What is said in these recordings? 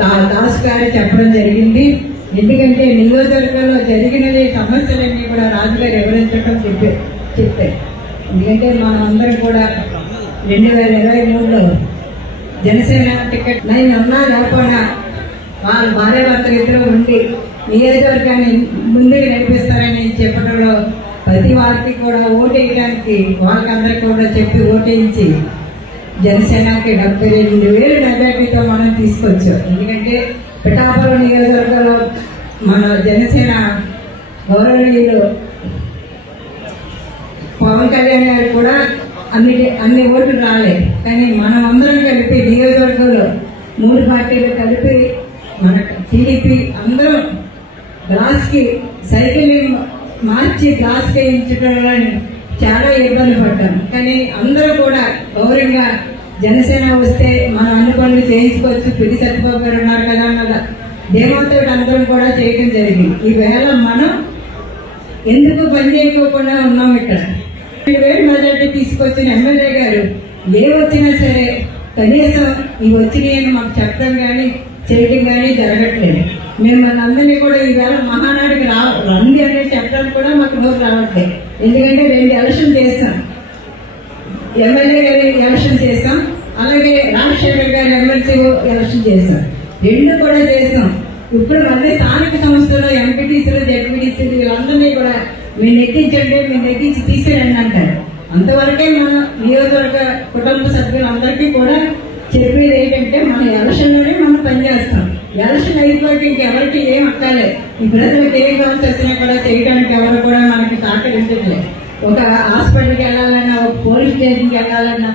దా- దాస్ గారు చెప్పడం జరిగింది. ఎందుకంటే నియోజకవర్గంలో జరిగినది సమస్యలన్నీ కూడా రాజుగారు వివరించడం చెప్పే చెప్పారు. ఎందుకంటే మనం అందరం కూడా రెండు వేల ఇరవై మూడులో జనసేన టికెట్ నేను ఉన్నా లేకపోయినా వాళ్ళ భార్య భర్తలు ఇద్దరు ఉండి నియోజకవర్గాన్ని ముందుకు నడిపిస్తారని చెప్పడంలో ప్రతి వారికి కూడా ఓటు వేయడానికి వాళ్ళకందరికీ కూడా చెప్పి ఓటేయించి జనసేనకి డెబ్బై రెండు వేలు మెజార్టీతో మనం తీసుకొచ్చాం. ఎందుకంటే పిఠాపురం నియోజకవర్గంలో మన జనసేన గౌరవనీయులు పవన్ కళ్యాణ్ గారు కూడా అన్ని అన్ని ఓట్లు రాలేదు కానీ మనం అందరం కలిపి నియోజకవర్గంలో మూడు పార్టీలు కలిపి మన టీడీపీ అందరం గ్లాస్కి సైకిల్ మార్చి గ్లాస్ వేయించడంలో చాలా ఇబ్బంది పడ్డాం. కానీ అందరూ కూడా గౌరవంగా జనసేన వస్తే మనం అన్ని పనులు చేయించుకోవచ్చు. పిడి సత్యబాబు గారు ఉన్నారు కదా అన్నది దేవంతో అందరం కూడా చేయడం జరిగింది. ఈవేళ మనం ఎందుకు పని చేయకోకుండా ఉన్నాం ఇక్కడ? వేడి మెజార్టీ తీసుకొచ్చిన ఎమ్మెల్యే గారు ఏ వచ్చినా సరే కనీసం ఇవి వచ్చినాయని మాకు చెప్పడం కానీ చేయడం కానీ జరగట్లేదు. మేము మనందరినీ కూడా ఈవేళ మహానాడికి రా రండి అనేది చెప్పడానికి కూడా మాకు నోరు రావట్లేదు. ఎందుకంటే ఎమ్మెల్యే గారి ఎలక్షన్ చేస్తాం అలాగే రాజశేఖర్ గారి ఎమ్మెల్సీ ఎలక్షన్ చేస్తాం రెండు కూడా చేస్తాం ఇప్పుడు అన్ని స్థానిక సంస్థలు ఎంపీటీసీలు జెడ్పీటీసీలు వీళ్ళందరినీ కూడా మీరు నెగ్గించండి మీరు నెగ్గించి తీసేయండి అంటారు. అంతవరకే మన నియోజకవర్గ కుటుంబ సభ్యులందరికీ కూడా చెప్పేది ఏంటంటే మన ఎలక్షన్లోనే మనం పనిచేస్తాం. ఎలక్షన్ అయిపోయి ఇంకెవరికి ఏం అక్కలే ఈ ప్రజలకు ఏ కావాల్సి వచ్చినా కూడా చేయడానికి ఎవరు కూడా మనకి సహకరించట్లేదు ఒక హాస్పిటల్కి పోలీస్ స్టేషన్కి వెళ్ళాలన్నా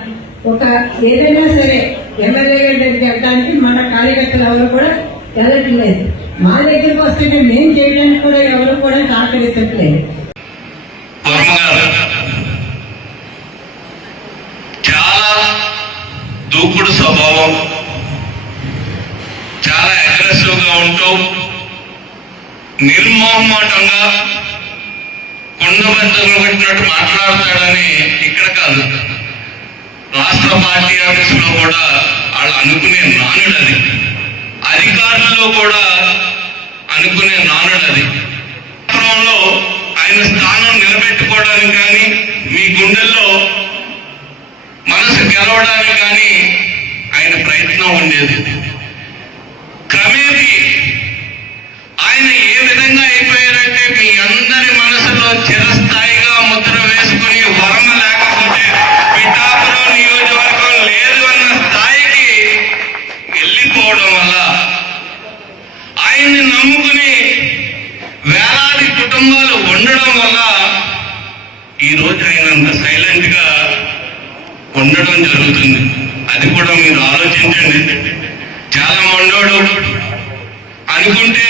ఒక ఏదైనా సరే ఎమ్మెల్యే గారి దగ్గరికి వెళ్ళడానికి మన కార్యకర్తలు ఎవరు కూడా వెళ్ళట్లేదు మా దగ్గరికి వస్తుంటే మేము చేయడానికి కూడా ఎవరు కూడా సహకరించట్లేదు. చాలా దూకుడు స్వభావం. చాలా అగ్రెసివ్గా ఉంటూ. నిర్మోహమాటంగా కొండబద్దలు పెట్టినట్టు మాట్లాడతాడని ఇక్కడ కాదు. రాష్ట్ర పార్టీ ఆఫీసులో కూడా వాళ్ళు అనుకునే నానుడు అది అధికారులలో కూడా అనుకునే నానుడు అది ఆయన స్థానం నిలబెట్టుకోవడానికి కానీ మీ గుండెల్లో మనసు గెలవడానికి కానీ ఆయన ప్రయత్నం ఉండేది. క్రమేపీ ఈ రోజు ఆయన అంత సైలెంట్గా ఉండడం జరుగుతుంది. అది కూడా మీరు ఆలోచించండి. చాలా మండోడు అనుకుంటే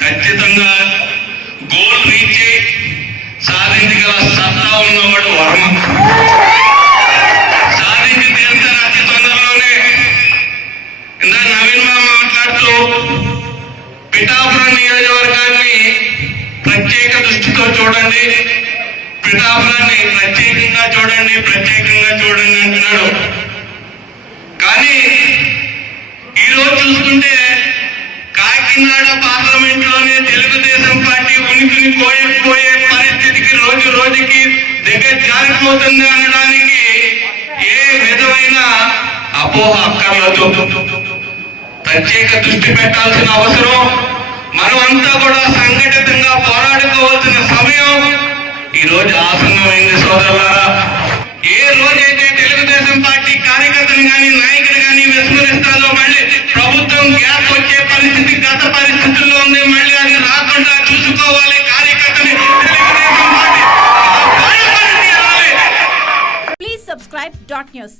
ఖచ్చితంగా గోల్ రీచ్ సాధించగల సత్తా ఉన్నవాడు వర్మ. సాధించి తీరుతారు అతి తొందరలోనే ఇందా నవీన్ బాబు మాట్లాడుతూ పిఠాపురం నియోజకవర్గాన్ని ప్రత్యేక దృష్టితో చూడండి. పిఠాపురాన్ని ప్రత్యేకంగా చూడండి ప్రత్యేకంగా చూడండి అంటున్నాడు. కానీ ఈరోజు చూసుకుంటే కాకినాడ పార్లమెంట్లోనే తెలుగుదేశం పార్టీ ఉనికిని కోయకపోయే పరిస్థితికి రోజు రోజుకి దగ్గర జారిపోతుంది అనడానికి ఏ విధమైన అపోహ అక్కర్లేదు. ప్రత్యేక దృష్టి పెట్టాల్సిన అవసరం. మనమంతా కూడా సంఘటితంగా పోరాడుకోవాల్సిన సమయం ఈ రోజు ఆసన్నమైంది సోదరులారా. ఏ రోజైతే తెలుగుదేశం పార్టీ కార్యకర్తలు కానీ నాయకులు కానీ విస్మరిస్తారో మళ్ళీ ప్రభుత్వం గ్యాప్ వచ్చే పరిస్థితి గత పరిస్థితుల్లో ఉంది మళ్ళీ అది రాకుండా చూసుకోవాలి కార్యకర్తని తెలుగుదేశం పార్టీ. Dot news